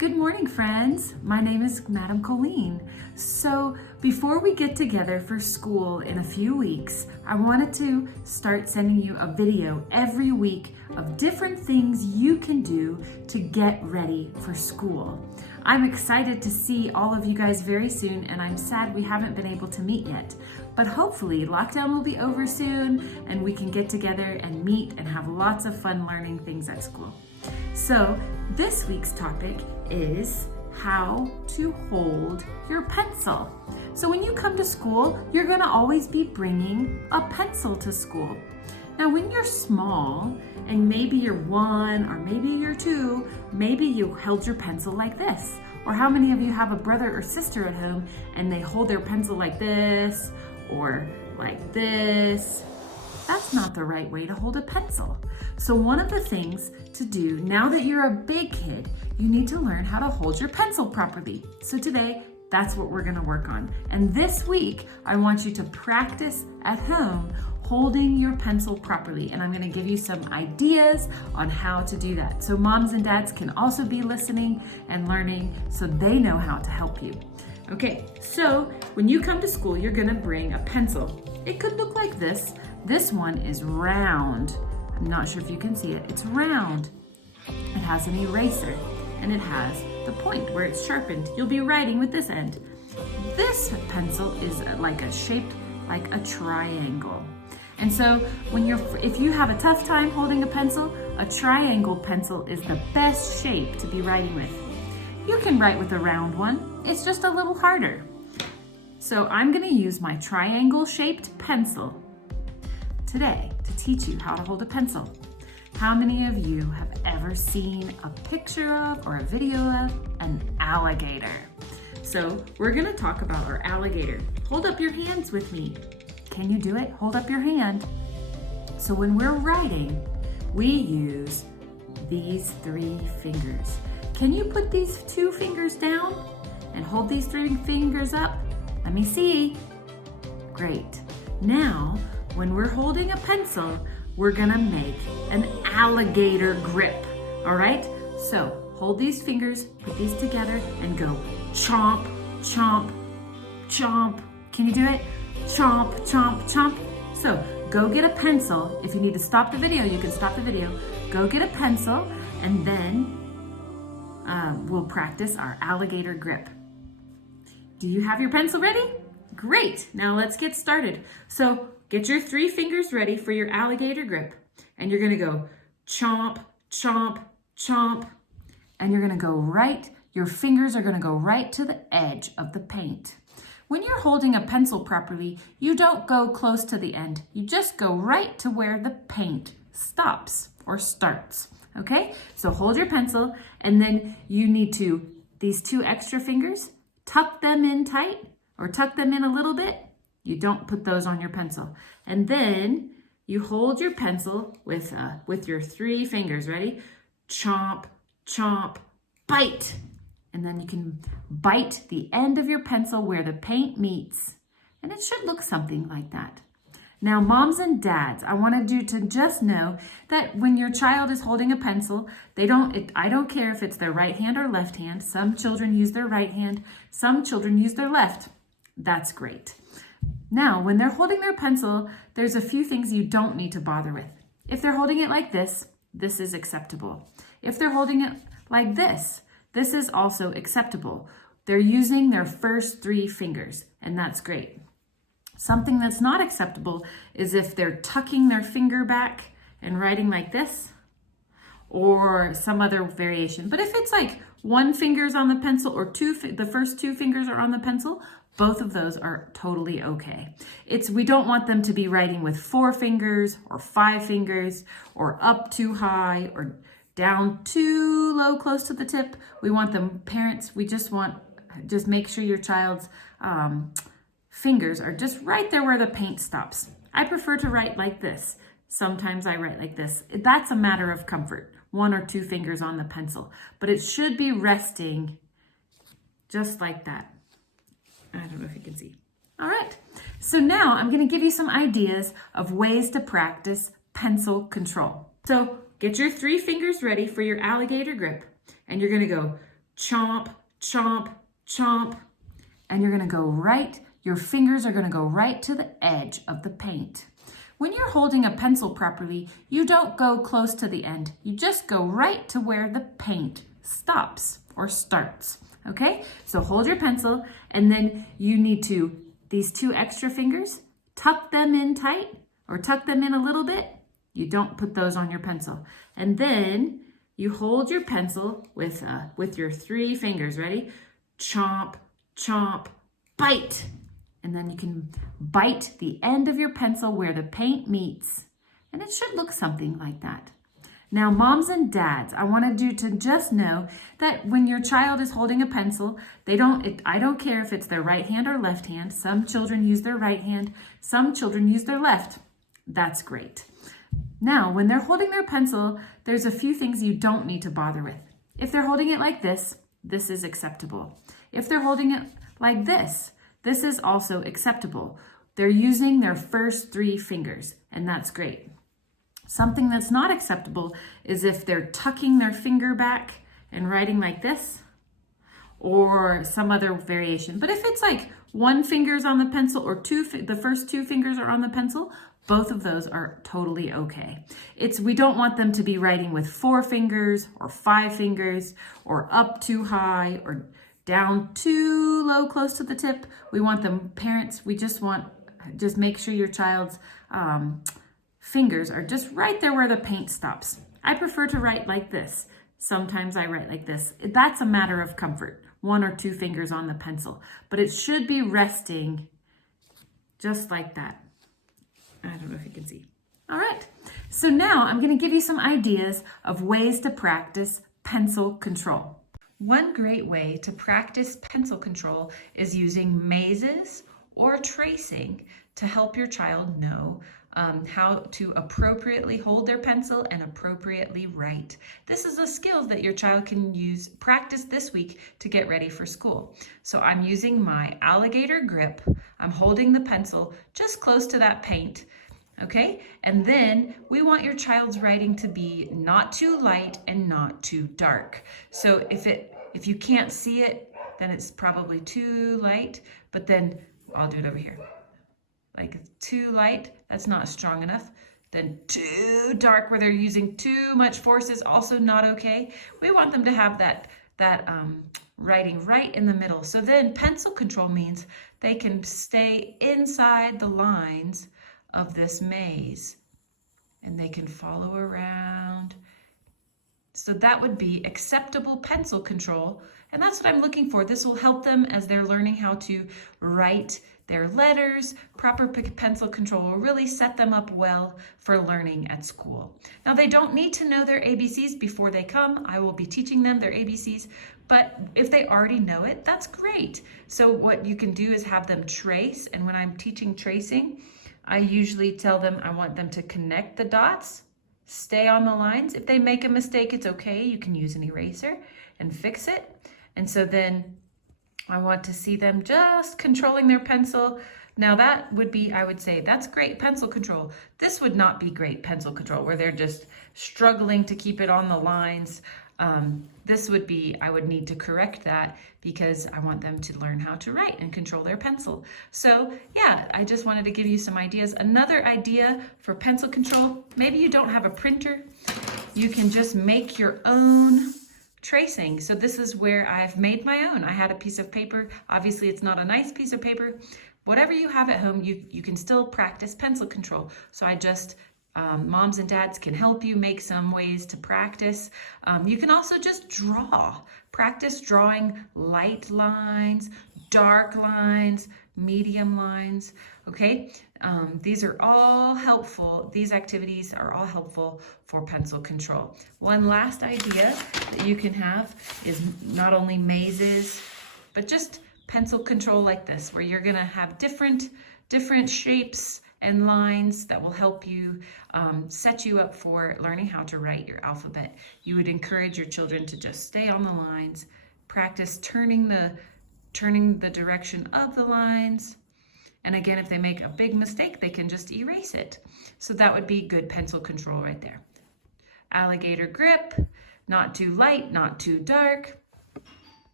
Good morning, friends. My name is Madam Colleen. So before we get together for school in a few weeks, I wanted to start sending you a video every week of different things you can do to get ready for school. I'm excited to see all of you guys very soon, and I'm sad we haven't been able to meet yet. But hopefully lockdown will be over soon and we can get together and meet and have lots of fun learning things at school. So this week's topic is how to hold your pencil. So when you come to school, you're gonna always be bringing a pencil to school. Now when you're small, and maybe you're 1 or maybe you're 2, maybe you held your pencil like this. Or how many of you have a brother or sister at home and they hold their pencil like this or like this? That's not the right way to hold a pencil. So one of the things to do now that you're a big kid, you need to learn how to hold your pencil properly. So today, that's what we're gonna work on. And this week, I want you to practice at home holding your pencil properly. And I'm gonna give you some ideas on how to do that. So moms and dads can also be listening and learning so they know how to help you. Okay, so when you come to school, you're gonna bring a pencil. It could look like this. This one is round. I'm not sure if you can see it. It's round. It has an eraser and it has the point where it's sharpened. You'll be writing with this end. This pencil is shaped like a triangle. And so if you have a tough time holding a pencil, a triangle pencil is the best shape to be writing with. You can write with a round one. It's just a little harder. So I'm gonna use my triangle shaped pencil today to teach you how to hold a pencil. How many of you have ever seen a picture of or a video of an alligator? So we're gonna talk about our alligator. Hold up your hands with me. Can you do it? Hold up your hand. So when we're writing, we use these 3 fingers. Can you put these 2 fingers down and hold these 3 fingers up? Let me see. Great. Now, when we're holding a pencil, we're gonna make an alligator grip, all right? So hold these fingers, put these together and go chomp, chomp, chomp. Can you do it? Chomp, chomp, chomp. So go get a pencil. If you need to stop the video, you can stop the video. Go get a pencil and then we'll practice our alligator grip. Do you have your pencil ready? Great, now let's get started. So get your 3 fingers ready for your alligator grip. And you're gonna go chomp, chomp, chomp. And you're gonna go your fingers are gonna go right to the edge of the paint. When you're holding a pencil properly, you don't go close to the end. You just go right to where the paint stops or starts, okay? So hold your pencil and then you need to, these 2 extra fingers, tuck them in tight or tuck them in a little bit. You don't put those on your pencil. And then you hold your pencil with your 3 fingers, ready? Chomp, chomp, bite. And then you can bite the end of your pencil where the paint meets. And it should look something like that. Now, moms and dads, I wanted you to just know that when your child is holding a pencil, I don't care if it's their right hand or left hand. Some children use their right hand, some children use their left. That's great. Now, when they're holding their pencil, there's a few things you don't need to bother with. If they're holding it like this is acceptable. If they're holding it like this is also acceptable. They're using their first 3 fingers, and that's great. Something that's not acceptable is if they're tucking their finger back and writing like this, or some other variation. But if it's like 1 finger's on the pencil or the first 2 fingers are on the pencil, both of those are totally okay. We don't want them to be writing with 4 fingers or 5 fingers or up too high or down too low close to the tip. We want them, parents, we just make sure your child's fingers are just right there where the paint stops. I prefer to write like this. Sometimes I write like this. That's a matter of comfort, 1 or 2 fingers on the pencil, but it should be resting just like that. I don't know if you can see. All right, so now I'm gonna give you some ideas of ways to practice pencil control. So get your 3 fingers ready for your alligator grip, and you're gonna go chomp, chomp, chomp. And you're gonna go right, your fingers are gonna go right to the edge of the paint. When you're holding a pencil properly, you don't go close to the end. You just go right to where the paint stops or starts, okay? So hold your pencil, and then you need to, these 2 extra fingers, tuck them in tight or tuck them in a little bit. You don't put those on your pencil. And then you hold your pencil with your 3 fingers, ready? Chomp, chomp, bite. And then you can bite the end of your pencil where the paint meets. And it should look something like that. Now, moms and dads, I wanted you to just know that when your child is holding a pencil, I don't care if it's their right hand or left hand. Some children use their right hand, some children use their left. That's great. Now, when they're holding their pencil, there's a few things you don't need to bother with. If they're holding it like this is acceptable. If they're holding it like this is also acceptable. They're using their first 3 fingers, and that's great. Something that's not acceptable is if they're tucking their finger back and writing like this, or some other variation. But if it's like 1 finger's on the pencil or the first 2 fingers are on the pencil, both of those are totally okay. We don't want them to be writing with 4 fingers or 5 fingers or up too high or down too low close to the tip. We want them, parents, we just make sure your child's fingers are just right there where the paint stops. I prefer to write like this. Sometimes I write like this. That's a matter of comfort, 1 or 2 fingers on the pencil, but it should be resting just like that. I don't know if you can see. All right, so now I'm going to give you some ideas of ways to practice pencil control. One great way to practice pencil control is using mazes or tracing to help your child know how to appropriately hold their pencil and appropriately write. This is a skill that your child can practice this week to get ready for school. So I'm using my Alligator Grip. I'm holding the pencil just close to that paint. Okay, and then we want your child's writing to be not too light and not too dark. So if you can't see it, then it's probably too light, but then I'll do it over here. Like too light, that's not strong enough. Then too dark, where they're using too much force, is also not okay. We want them to have that writing right in the middle. So then pencil control means they can stay inside the lines of this maze and they can follow around. So that would be acceptable pencil control, and that's what I'm looking for. This will help them as they're learning how to write their letters. Proper pencil control will really set them up well for learning at school. Now, they don't need to know their ABCs before they come. I will be teaching them their ABCs, but if they already know it, that's great. So what you can do is have them trace, and when I'm teaching tracing, I usually tell them I want them to connect the dots, stay on the lines. If they make a mistake, it's okay. You can use an eraser and fix it. And so then I want to see them just controlling their pencil. Now that would be, I would say, that's great pencil control. This would not be great pencil control where they're just struggling to keep it on the lines. This would be, I would need to correct that because I want them to learn how to write and control their pencil. So yeah, I just wanted to give you some ideas. Another idea for pencil control, maybe you don't have a printer, you can just make your own tracing. So this is where I've made my own. I had a piece of paper. Obviously it's not a nice piece of paper. Whatever you have at home, you can still practice pencil control. So I just moms and dads can help you make some ways to practice. You can also just draw. Practice drawing light lines, dark lines, medium lines, okay? These are all helpful. These activities are all helpful for pencil control. One last idea that you can have is not only mazes, but just pencil control like this, where you're gonna have different shapes and lines that will help you set you up for learning how to write your alphabet. You would encourage your children to just stay on the lines, practice turning the direction of the lines. And again, if they make a big mistake, they can just erase it. So that would be good pencil control right there. Alligator grip, not too light, not too dark.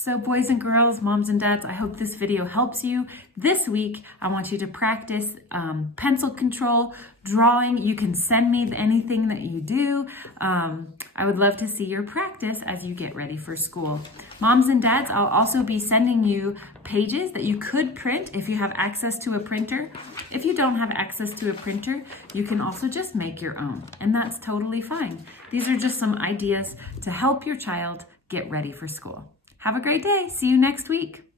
So boys and girls, moms and dads, I hope this video helps you. This week, I want you to practice pencil control, drawing. You can send me anything that you do. I would love to see your practice as you get ready for school. Moms and dads, I'll also be sending you pages that you could print if you have access to a printer. If you don't have access to a printer, you can also just make your own, and that's totally fine. These are just some ideas to help your child get ready for school. Have a great day. See you next week.